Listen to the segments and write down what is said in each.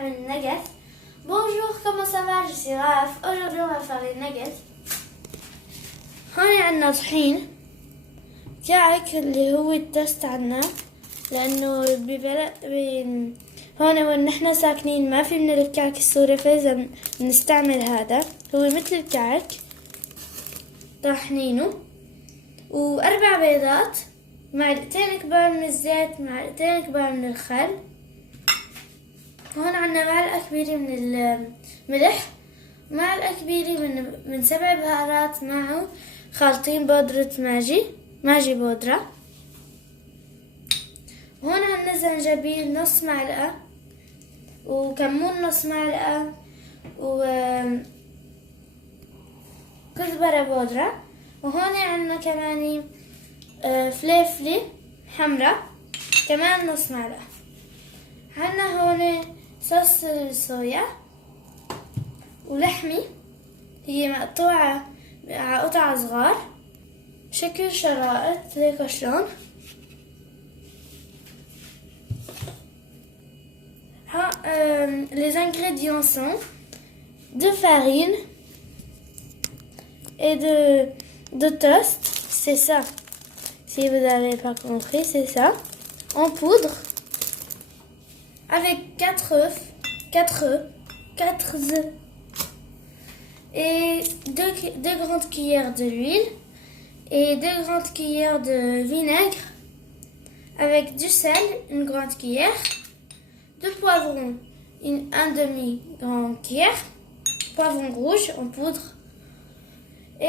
نعمل nuggets. Bonjour, comment ça va? Je suis Raph. Aujourd'hui, on va faire les nuggets. هون عنا طحين كعك اللي هو التوست عنا، لأنه هون وين نحنا ساكنين ما في من الكعك السوري، فلازم نستعمل هذا. هو مثل الكعك، طحنينه، و4 بيضات، معلقتين كبار من الزيت، معلقتين كبار من الخل. هون عنا معلقة كبيرة من الملح، معلقة كبيرة من 7 بهارات، معه خالطين بودرة ماجي بودرة. هون عنا زنجبيل نص معلقة، وكمون نص معلقة، كزبرة بودرة. وهون عنا كمان فليفلة حمرا كمان نص معلقة. عنا هون صوص الصويا ولحمة هي مقطوعة على قطع صغار شكل شرائط هيك شلون. Les ingrédients sont de farine et de toast, c'est ça. Si vous n'avez pas compris, c'est ça. En poudre, avec 4 œufs, et 2 grandes cuillères d'huile et 2 grandes cuillères de vinaigre, avec du sel, une grande cuillère, de poivrons, un demi-grande cuillère, poivron rouge en poudre,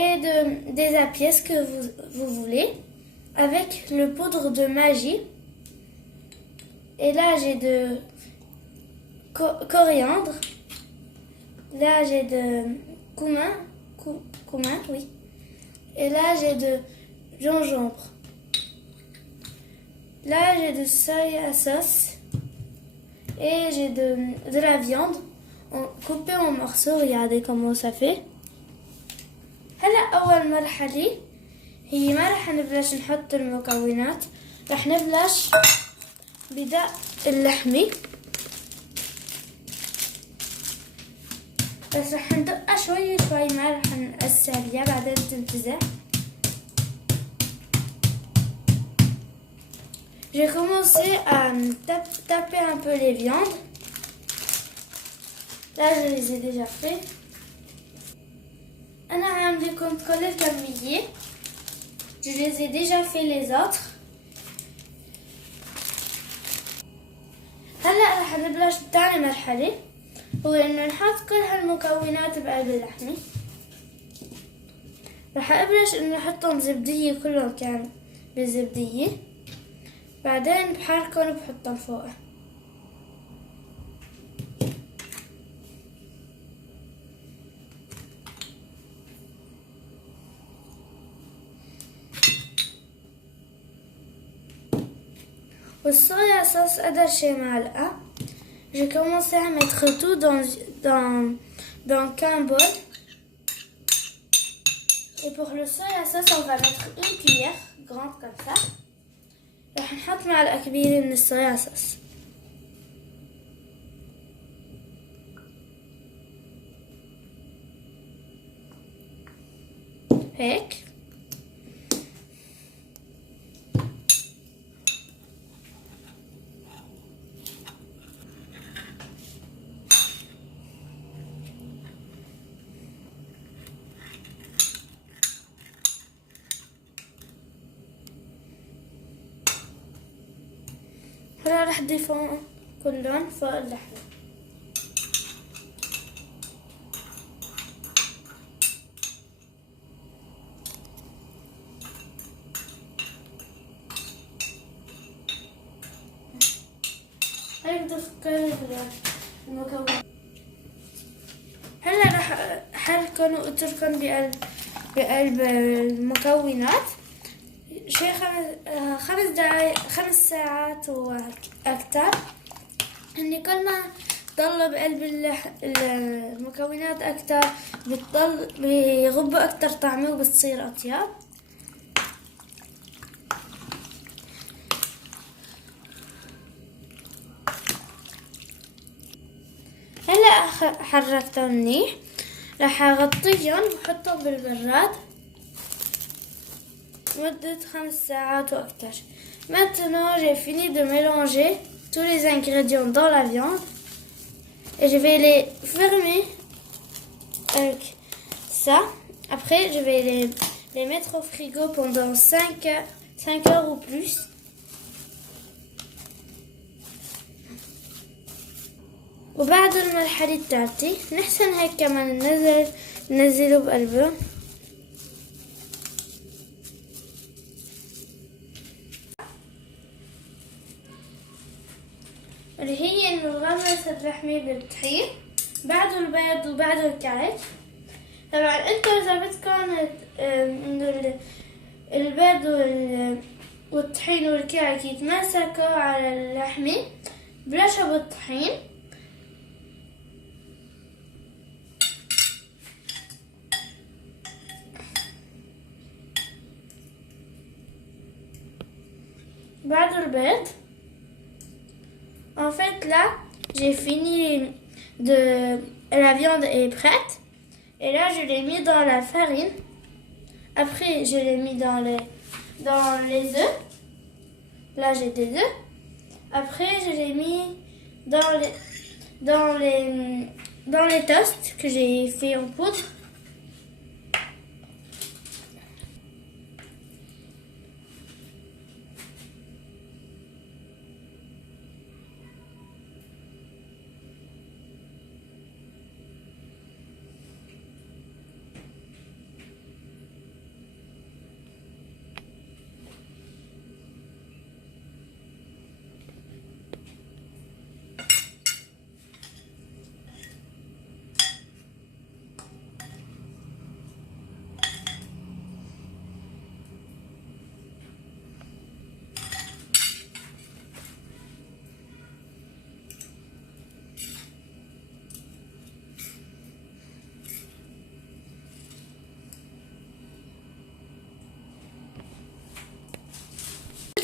et des épices que vous voulez, avec le poudre de magie. Et là j'ai de coriandre, là j'ai de cumin, oui. Et là j'ai de gingembre. Là j'ai de soya sauce. Et j'ai de la viande coupée en morceaux. Regardez comment ça fait. هلا أول مرحلة هي ما رح نبلش نحط المكونات، رح نبلش بدق اللحمة، بس رح ندقها شوي شوي، ما رح نقسى عليها بعدين تنتزع. J'ai commencé à taper un peu les viandes. Là, je les ai déjà fait. أنا عندي contrôler الكمية. Je les ai déjà fait les autres. هلا رح نبلش بتاني مرحلة، هو إنه نحط كل هالمكونات بقلب اللحمة. رح أبلش إنه نحطهم زبدية، كلهم كان بالزبدية، بعدين بحركهم وبحطهم فوقه. والصويا sauce قدر شي معلقة. J'ai commencé à mettre tout dans qu'un bol. Et pour le soya sauce, on va mettre une cuillère grande comme ça. رح نحط معلقة كبيرة من الصويا صوص. هيك. هلا رح نضيفهم كلهم فوق اللحمة. هيك نضيف كل المكونات. هلا رح احركهم واتركهم بقلب المكونات شي 5 دقايق 5 ساعات واكثر. اني كل ما ضل بقلب المكونات اكثر بتضل بيغبوا اكثر طعمه وبتصير اطيب. حركتهم منيح راح اغطيهم وحطهم بالبراد مدة 5 ساعات واكتر. Maintenant j'ai fini de mélanger tous les ingrédients dans la viande et je vais les fermer avec ça. Après je vais les mettre au frigo pendant 5 heures ou plus. وبعد المرحلة الثالثة نحسن هيك كمان ننزله بقلبه. اللي هي انه نغمس اللحمة بالطحين بعده البيض وبعده الكعك. طبعا انتو اذا بدكم انه البيض والطحين والكعك يتماسكوا على اللحمة بلشوا بالطحين. بعد البيض. En fait là j'ai fini la viande est prête et là je l'ai mis dans la farine. Après je l'ai mis dans les œufs. Là j'ai des œufs. Après je l'ai mis dans les toasts que j'ai fait en poudre.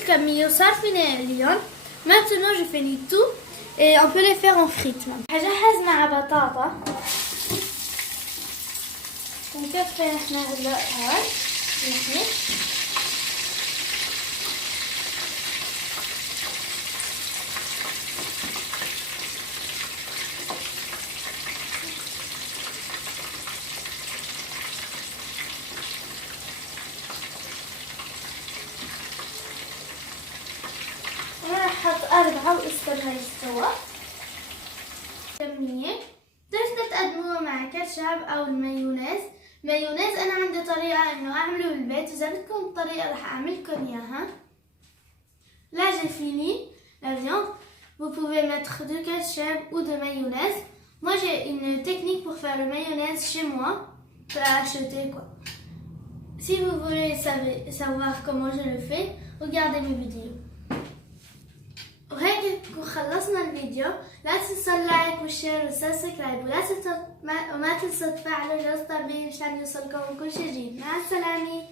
Comme il صار فينا اليوم. Maintenant je finis tout et on peut les faire en frites. هجهز مع بطاطا ونكفي احنا هلا هاي اللحمة. حط 4 واستنى يستوى. كمية تقدروا تقدموها مع كاتشب او المايونيز. مايونيز انا عندي طريقة انه اعمله بالبيت، اذا بدكم الطريقة رح اعملكم اياها. Là j'ai fini la viande. Vous pouvez mettre de ketchup ou de mayonnaise. Moi j'ai une technique pour faire le mayonnaise chez moi. Pour acheter quoi. Si vous voulez savoir comment je le fais, regardez mes vidéos. وهيك نكون خلصنا الفيديو. لا تنسوا اللايك والشير والسبسكرايب وما تنسوا تفعلوا جرس التنبيه مشان يوصلكم كل شي جديد. مع السلامة.